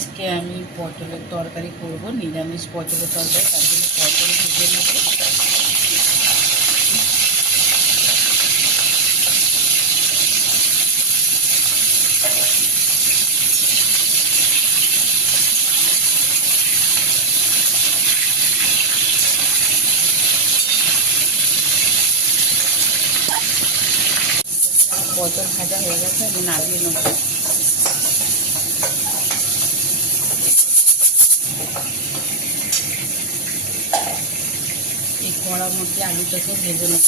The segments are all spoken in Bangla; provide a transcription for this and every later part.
আজকে আমি পটলের তরকারি করব, নিরামিষ পটলের তরকারি। তার জন্য পটল ভেজে নেব। পটল ভাজা হয়ে গেছে, আমি নামিয়ে নেব। এই কড়ার মধ্যে আলুটাকে ভেজে নেব।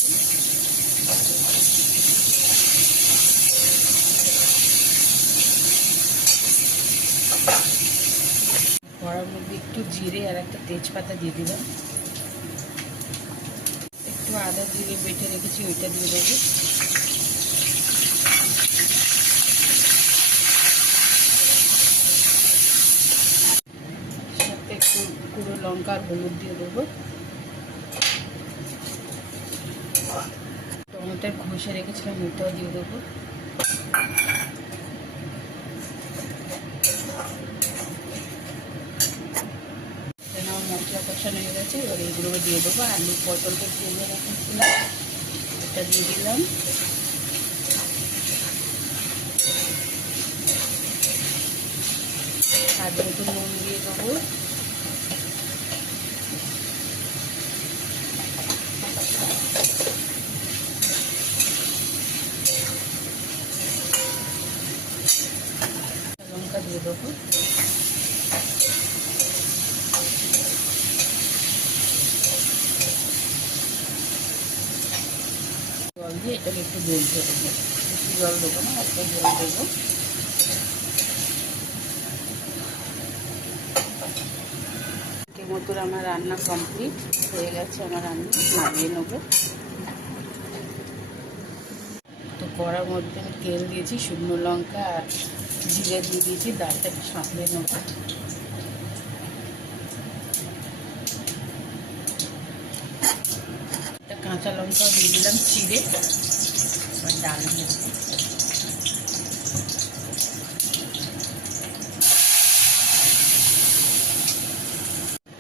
কড়ার মধ্যে একটু জিরে আর একটা তেজপাতা দিয়ে দিলাম। একটু আদা জিরে বেটে রেখেছি, ওইটা দিয়ে দেবো। সাথে একটু গুঁড়ো লঙ্কা আর হলুদ দিয়ে দেবো। টমেটোর ঘষে রেখেছিলাম, ওইটাও দিয়ে দেবো। আমার মশলা কষানো হয়ে গেছে, এবার এইগুলো দিয়ে দেবো। আলু পটলটা তুলে রেখেছিলাম, এটা দিয়ে দিলাম। স্বাদ মতো নুন দিয়ে দেবো। লঙ্কা দিয়ে দেবো। জল দিয়ে এটাকে একটু গলতে দেবো। বেশি জল দেবো না, একটা জল দেবো। মতো আমার রান্না কমপ্লিট হয়ে গেছে। আমার রান্না নামিয়ে নেবো। তো কড়ার মধ্যে আমি তেল দিয়েছি, শুকনো লঙ্কা আর জিরে দিয়ে দিয়েছি। ডালটাকে সাঁতলে নেবো। একটা কাঁচা লঙ্কাও দিয়ে দিলাম চিড়ে। এবার ডাল দিয়ে দেবো।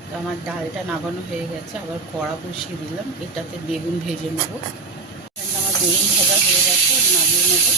তো আমার ডালটা নামানো হয়ে গেছে, আবার কড়া বসিয়ে দিলাম। এটাতে বেগুন ভেজে নেবো। আমার বেগুন ভাজা হয়ে গেছে, নামিয়ে নেবো।